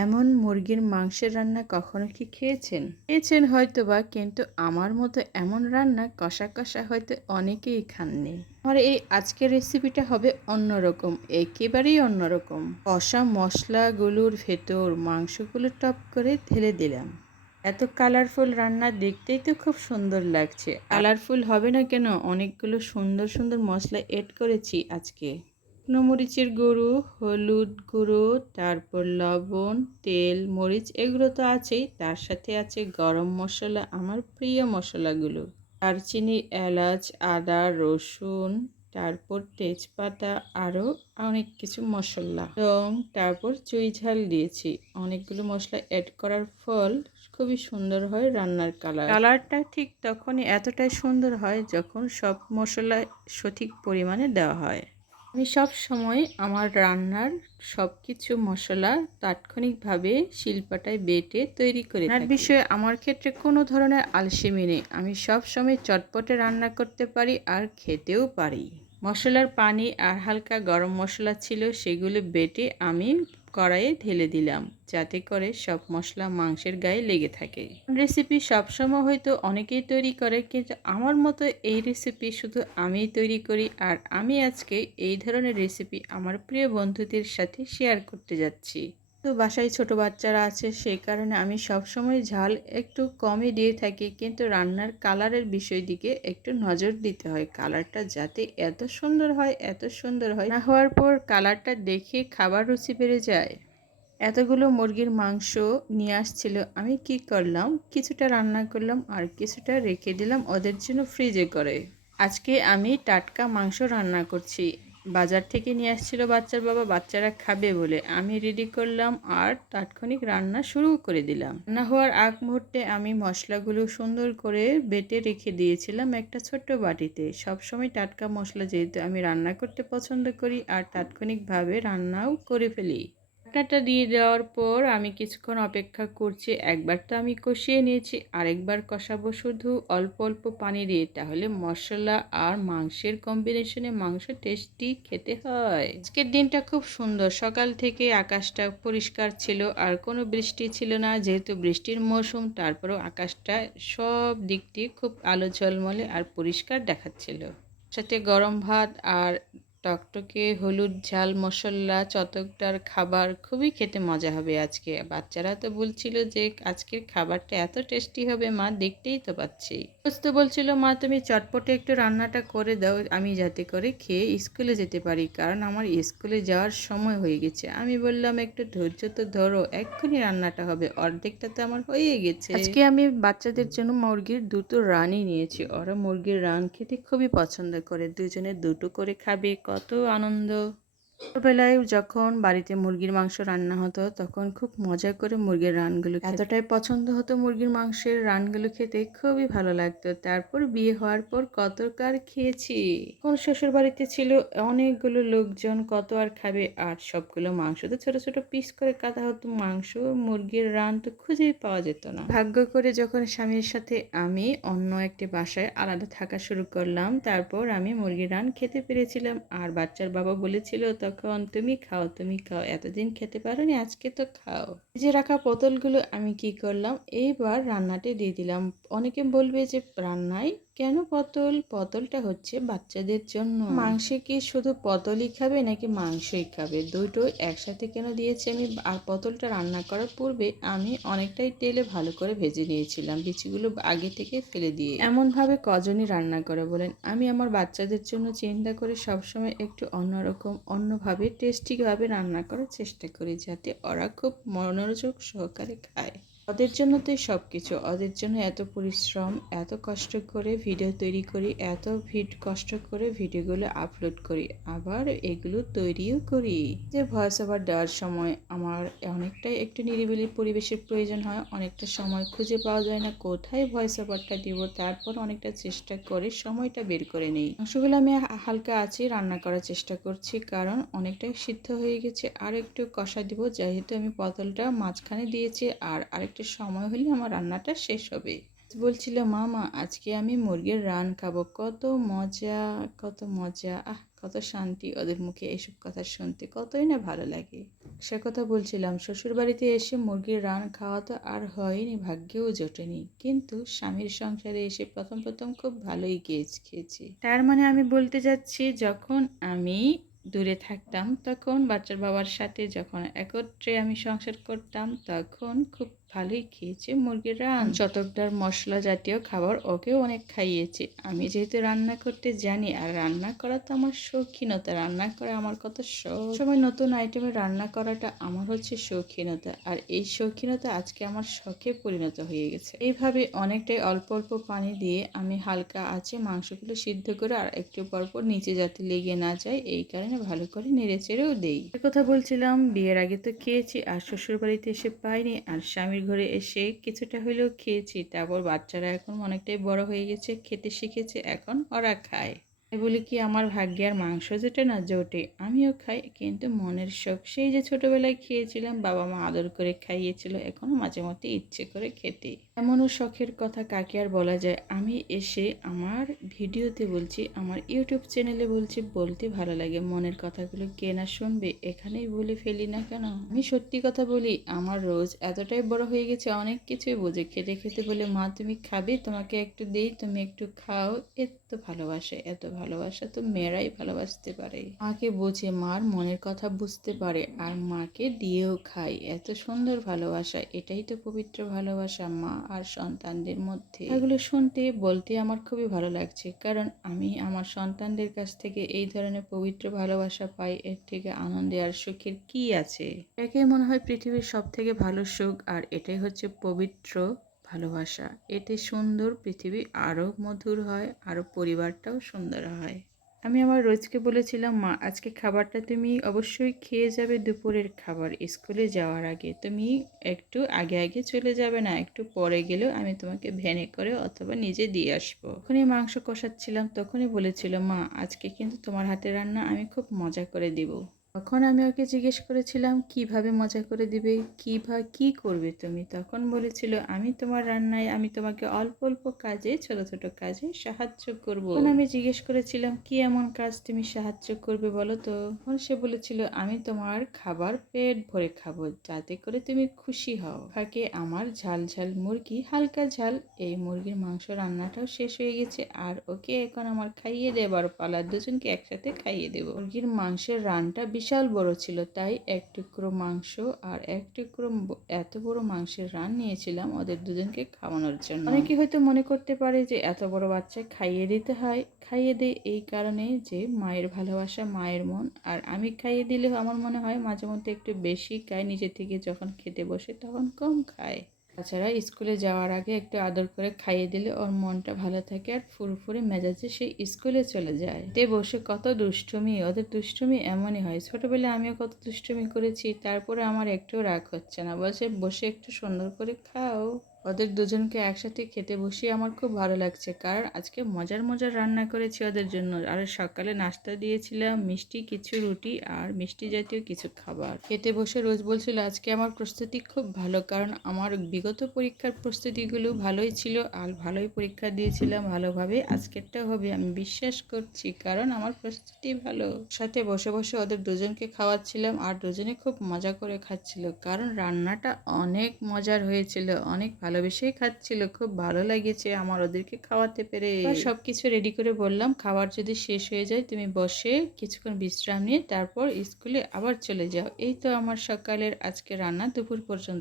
এমন মুরগির মাংসের রান্না কখনো কি খেয়েছেন? খেয়েছেন হয়তোবা, কিন্তু আমার মতো এমন রান্না কষা কষা হয়তো অনেকেই খাননি। আমার এই আজকের রেসিপিটা হবে অন্যরকম, একেবারেই অন্যরকম। কষা মশলাগুলোর ভেতর মাংসগুলো টপ করে ঢেলে দিলাম। এত কালারফুল রান্না দেখতেই তো খুব সুন্দর লাগছে। কালারফুল হবে না কেন, অনেকগুলো সুন্দর সুন্দর মশলা এড করেছি আজকে। শুকনো মরিচের গুঁড়ো, হলুদ গুঁড়ো, তারপর লবণ, তেল, মরিচ এগুলো তো আছেই, তার সাথে আছে গরম মশলা, আমার প্রিয় মশলাগুলো। দারচিনি, এলাচ, আদা, রসুন, তারপর তেজপাতা, আরও অনেক কিছু মশলা, এবং তারপর চুই ঝাল দিয়েছি। অনেকগুলো মশলা অ্যাড করার ফল খুবই সুন্দর হয় রান্নার কালারটা ঠিক তখনই এতটাই সুন্দর হয় যখন সব মশলা সঠিক পরিমাণে দেওয়া হয়। আমি সব সময় আমার রান্নার সব কিছু মশলা তাৎক্ষণিকভাবে শিলপাটায় বেটে তৈরি করে থাকি। বিষয়ে আমার ক্ষেত্রে কোনো ধরনের আলসেমি নেই। আমি সব সময় চটপটে রান্না করতে পারি আর খেতেও পারি। মশলার পানি আর হালকা গরম মশলা ছিল, সেগুলো বেটে আমি কড়াইয়ে ঢেলে দিলাম, যাতে করে সব মশলা মাংসের গায়ে লেগে থাকে। রেসিপি সবসময় হয়তো অনেকেই তৈরি করে, কিন্তু আমার মতো এই রেসিপি শুধু আমিই তৈরি করি। আর আমি আজকে এই ধরনের রেসিপি আমার প্রিয় বন্ধুদের সাথে শেয়ার করতে যাচ্ছি। তো বাসায় ছোট বাচ্চারা আছে, সেই কারণে আমি সবসময় ঝাল একটু কমই দিয়ে থাকি, কিন্তু রান্নার কালারের বিষয় দিকে একটু নজর দিতে হয়। কালারটা যাতে এত সুন্দর হয়, এত সুন্দর হয়, না হওয়ার পর কালারটা দেখে খাবার রুচি বেড়ে যায়। এতগুলো মুরগির মাংস নিয়ে আসছিল, আমি কি করলাম, কিছুটা রান্না করলাম আর কিছুটা রেখে দিলাম ওদের জন্য ফ্রিজে করে। আজকে আমি টাটকা মাংস রান্না করছি। বাজার থেকে নিয়ে আসছিল বাচ্চার বাবা, বাচ্চারা খাবে বলে আমি রেডি করলাম আর তাৎক্ষণিক রান্না শুরু করে দিলাম। রান্না হওয়ার আগ মুহূর্তে আমি মশলাগুলো সুন্দর করে বেটে রেখে দিয়েছিলাম একটা ছোট্ট বাটিতে। সবসময় টাটকা মশলা যেহেতু আমি রান্না করতে পছন্দ করি আর তাৎক্ষণিকভাবে রান্নাও করে ফেলি। ঢাকনাটা দিয়ে দেওয়ার পর আমি কিছুক্ষণ অপেক্ষা করছি। একবার তো আমি কষিয়ে নিয়েছি, আরেকবার কষাবো শুধু অল্প অল্প পানি দিয়ে, তাহলে মশলা আর মাংসের কম্বিনেশনে মাংস টেস্টি খেতে হয়। আজকের দিনটা খুব সুন্দর, সকাল থেকে আকাশটা পরিষ্কার ছিল আর কোনো বৃষ্টি ছিল না, যেহেতু বৃষ্টির মৌসুম, তারপরেও আকাশটা সব দিক দিয়ে খুব আলো ঝলমলে আর পরিষ্কার দেখাচ্ছিল। সাথে গরম ভাত আর টকটকে হলুদ ঝাল মশলা চটকদার খাবার, খুবই খেতে মজা হবে আজকে। বাচ্চারা তো বলছিল যে আজকের খাবারটা এত টেস্টি হবে মা, দেখতেই তো পাচ্ছি। তো বলছিল মা তুমি চটপটে একটু রান্নাটা করে দাও, আমি যাতে করে খেয়ে স্কুলে যেতে পারি, কারণ আমার স্কুলে যাওয়ার সময় হয়ে gেছে। আমি বললাম একটু ধৈর্য তো ধরো, এক্ষুনি রান্নাটা হবে, অর্ধেকটা তো আমার হয়ে গেছে। আজকে আমি বাচ্চাদের জন্য মুরগির দুটো রানই নিয়েছি। ওরা মুরগির রান খেতে খুবই পছন্দ করে, দুজনে দুটো করে খাবে, কত আনন্দ। ছোটবেলায় যখন বাড়িতে মুরগির মাংস রান্না হতো তখন খুব মজা করে মুরগির রানগুলো এতটাই পছন্দ হতো, মুরগির মাংসের রানগুলো খেতে খুবই ভালো লাগতো। তারপর বিয়ে হওয়ার পর কতকার খেয়েছি। কোন শ্বশুর বাড়িতে ছিল অনেকগুলো লোকজন, কত আর খাবে, আর সবগুলো মাংস তো ছোট ছোট পিস করে কাটা হতো। মাংস মুরগির রান তো খুঁজেই পাওয়া যেত না। ভাগ্য করে যখন স্বামীর সাথে আমি অন্য একটি বাসায় আলাদা থাকা শুরু করলাম, তারপর আমি মুরগির রান খেতে পেরেছিলাম। আর বাচ্চার বাবা বলেছিল তখন তুমি খাও, তুমি খাও, এতদিন খেতে পারোনি, আজকে তো খাও। ভেজে রাখা পটলগুলো আমি কি করলাম, এইবার রান্নাতে দিয়ে দিলাম। অনেকে বলবে যে রান্নায় কেন পটল, পটলটা হচ্ছে বাচ্চাদের জন্য। মাংসে কি শুধু পটলই খাবে নাকি মাংসই খাবে, দুটো একসাথে কেন দিয়েছি আমি। আর পটলটা রান্না করার পূর্বে আমি অনেকটাই তেলে ভালো করে ভেজে নিয়েছিলাম, বিচিগুলো আগে থেকে ফেলে দিয়ে। এমনভাবে কজনই রান্না করে বলেন, আমি আমার বাচ্চাদের জন্য চিন্তা করে সবসময় একটু অন্যরকম, অন্যভাবে টেস্টিভাবে রান্না করার চেষ্টা করি, যাতে ওরা খুব মনোযোগ সহকারে খায়। ওদের জন্য তো সব কিছু, ওদের জন্য এত পরিশ্রম, এত কষ্ট করে ভিডিও তৈরি করি, এত কষ্ট করে ভিডিওগুলো আপলোড করি, আবার এগুলো তৈরিও করি। যে ভয়েস ওভার দেওয়ার সময় আমার অনেকটাই একটু নিরিবিলি পরিবেশের প্রয়োজন হয়, অনেকটা সময় খুঁজে পাওয়া যায় না কোথায় ভয়েস ওভারটা দিব, তারপর অনেকটা চেষ্টা করে সময়টা বের করে নেই। মাংসগুলো আমি হালকা আছে রান্না করার চেষ্টা করছি, কারণ অনেকটাই সিদ্ধ হয়ে গেছে, আর একটু কষা দিব, যেহেতু আমি পটলটা মাঝখানে দিয়েছি, আর আরেকটু সময় হলে আমার রান্নাটা শেষ হবে। বলছিল মামা আজকে আমি মুরগির রান খাবো, কত মজা, কত মজা, কত শান্তি ওদের মুখে এসব কথা শুনতে, কতই না ভালো লাগে। সে কথা বলছিলাম, শ্বশুরবাড়িতে এসে মুরগির রান খাওয়া তো আর হয়নি, ভাগ্যেও জোটেনি, কিন্তু স্বামীর সংসারে এসে প্রথম প্রথম খুব ভালোই খেয়েছি। তার মানে আমি বলতে যাচ্ছি, যখন আমি দূরে থাকতাম তখন বাচ্চার বাবার সাথে, যখন একত্রে আমি সংসার করতাম তখন খুব ভালোই খেয়েছে মুরগির রান। চটকদার মশলা জাতীয় খাবার ওকেও অনেক খাইয়েছি। আমি যেহেতু রান্না করতে জানি, আর রান্না করা তো আমার শৌখিনতা, রান্না করা আমার কত শখ। সময় নতুন আইটেমে রান্না করাটা আমার হচ্ছে শৌখিনতা, আর এই শৌখিনতা আজকে আমার শখে পরিণত হয়ে গেছে। এইভাবে অনেকটাই অল্প অল্প পানি দিয়ে আমি হালকা আঁচে মাংসগুলো সিদ্ধ করে আর একটু পরপর নিচে যাতে লেগে না যায়, এই কারণে ভালো করে নেড়ে চেড়েও দেই। কথা বলছিলাম, বিয়ের আগে তো খেয়েছি আর শ্বশুর বাড়িতে এসে পাইনি, আর স্বামীর ঘরে এসে কিছুটা হলেও খেয়েছি। তারপর বাচ্চারা এখন অনেকটাই বড় হয়ে গেছে, খেতে শিখেছে, এখন ওরা খায়। তাই বলি কি আমার ভাগ্যে আর মাংস জোটে না? জোটে, আমিও খাই, কিন্তু মনের শখ। সেই যে ছোটবেলায় খেয়েছিলাম, বাবা মা আদর করে খাইয়েছিল, এখনো মাঝে মধ্যে ইচ্ছে করে খেতে। এমনও শখের কথা কাকে আর বলা যায়। আমি এসে আমার ভিডিওতে বলছি, আমার ইউটিউব চ্যানেলে বলছি, বলতে ভালো লাগে। মনের কথাগুলো কে না শুনবে, এখানেই বলে ফেলি না কেন? আমি সত্যি কথা বলি, আমার রোজ এতটাই বড় হয়ে গেছে, অনেক কিছুই বোঝে। খেতে খেতে বলে, মা তুমি খাবে, তোমাকে একটু দেই, তুমি একটু খাও। এত ভালোবাসে, এত ভালোবাসা তো মেয়েরাই ভালোবাসতে পারে। মাকে বোঝে, মার মনের কথা বুঝতে পারে, আর মাকে দিয়েও খায়। এত সুন্দর ভালোবাসা, এটাই তো পবিত্র ভালোবাসা মা আর সন্তানদের মধ্যে। এগুলো শুনতে বলতে আমার খুবই ভালো লাগছে, কারণ আমি আমার সন্তানদের কাছ থেকে এই ধরনের পবিত্র ভালোবাসা পাই। এর থেকে আনন্দে আর সুখের কি আছে? একে মনে হয় পৃথিবীর সব থেকে ভালো সুখ, আর এটাই হচ্ছে পবিত্র ভালোবাসা। এতে সুন্দর পৃথিবী আরও মধুর হয়, আরও পরিবারটাও সুন্দর হয়। আমি আমার রোজকে বলেছিলাম, মা আজকে খাবারটা তুমি অবশ্যই খেয়ে যাবে, দুপুরের খাবার স্কুলে যাওয়ার আগে। তুমি একটু আগে আগে চলে যাবে না, একটু পরে গেলেও আমি তোমাকে ভ্যানে করে অথবা নিজে দিয়ে আসবো। যখনই মাংস কষাচ্ছিলাম তখনই বলেছিল, মা আজকে কিন্তু তোমার হাতের রান্না আমি খুব মজা করে দিব। তখন আমি ওকে জিজ্ঞেস করেছিলাম, কিভাবে মজা করে দিবে, কি করবে তুমি? তখন বলেছিল, আমি তোমার রান্নায় আমি তোমাকে অল্প অল্প কাজে, ছোট ছোট কাজে সাহায্য করব। তখন আমি জিজ্ঞেস করেছিলাম, কি এমন কাজ তুমি সাহায্য করবে বলো তো? তখন সে বলেছিল, আমি তোমার খাবার পেট ভরে খাবো, যাতে করে তুমি খুশি হও। ফাঁকে আমার ঝাল ঝাল মুরগি, হালকা ঝাল, এই মুরগির মাংস রান্নাটাও শেষ হয়ে গেছে, আর ওকে এখন আমার খাইয়ে দেবার পালা। দুজনকে একসাথে খাইয়ে দেবো। মুরগির মাংসের রানটা বিশাল বড় ছিল, তাই এক টুকরো মাংস আর এক টুকরো এত বড় মাংসের রান নিয়েছিলাম ওদের দুজনকে খাওয়ানোর জন্য। অনেকে হয়তো মনে করতে পারে যে এত বড় বাচ্চা খাইয়ে দিতে হয়। খাইয়ে দেয় এই কারণে যে মায়ের ভালোবাসা, মায়ের মন। আর আমি খাইয়ে দিলেও আমার মনে হয় মাঝে মধ্যে একটু বেশি খায়, নিজে থেকে যখন খেতে বসে তখন কম খায়। তাছাড়া স্কুলে যাওয়ার আগে একটু আদর করে খাইয়ে দিলে ওর মনটা ভালো থাকে, আর ফুরফুরে মেজাজে সে স্কুলে চলে যায়। তে বসে কত দুষ্টুমি, ওদের দুষ্টুমি এমনই হয়। ছোটবেলায় আমিও কত দুষ্টুমি করেছি, তারপরে আমার একটু রাগ হচ্ছে না, বলছে বসে একটু সুন্দর করে খাও। ওদের দুজনকে একসাথে খেতে বসিয়ে আমার খুব ভালো লাগছে, কারণ আজকে মজার মজার রান্না করেছি ওদের জন্য। আর সকালে নাস্তা দিয়েছিলাম মিষ্টি কিছু রুটি আর মিষ্টি জাতীয় কিছু খাবার। খেতে বসে রোজ বলছিল, আজকে আমার প্রস্তুতি খুব ভালো, কারণ আমার বিগত পরীক্ষার প্রস্তুতিগুলো ভালোই ছিল, আর ভালোই পরীক্ষা দিয়েছিলাম, ভালোভাবে আজকেরটাও হবে আমি বিশ্বাস করছি, কারণ আমার প্রস্তুতি ভালো। সাথে বসে বসে ওদের দুজনকে খাওয়াচ্ছিলাম, আর দুজনে খুব মজা করে খাচ্ছিল, কারণ রান্নাটা অনেক মজার হয়েছিল, অনেক ভালোবেসেই খাচ্ছিল। খুব ভালো লেগেছে আমার ওদেরকে খাওয়াতে পেরে। সবকিছু রেডি করে বললাম, খাবার যদি শেষ হয়ে যায় তুমি বসে কিছুক্ষণ বিশ্রাম নিয়ে তারপর স্কুলে আবার চলে যাও। এই তো আমার সকালের আজকে রান্না দুপুর পর্যন্ত।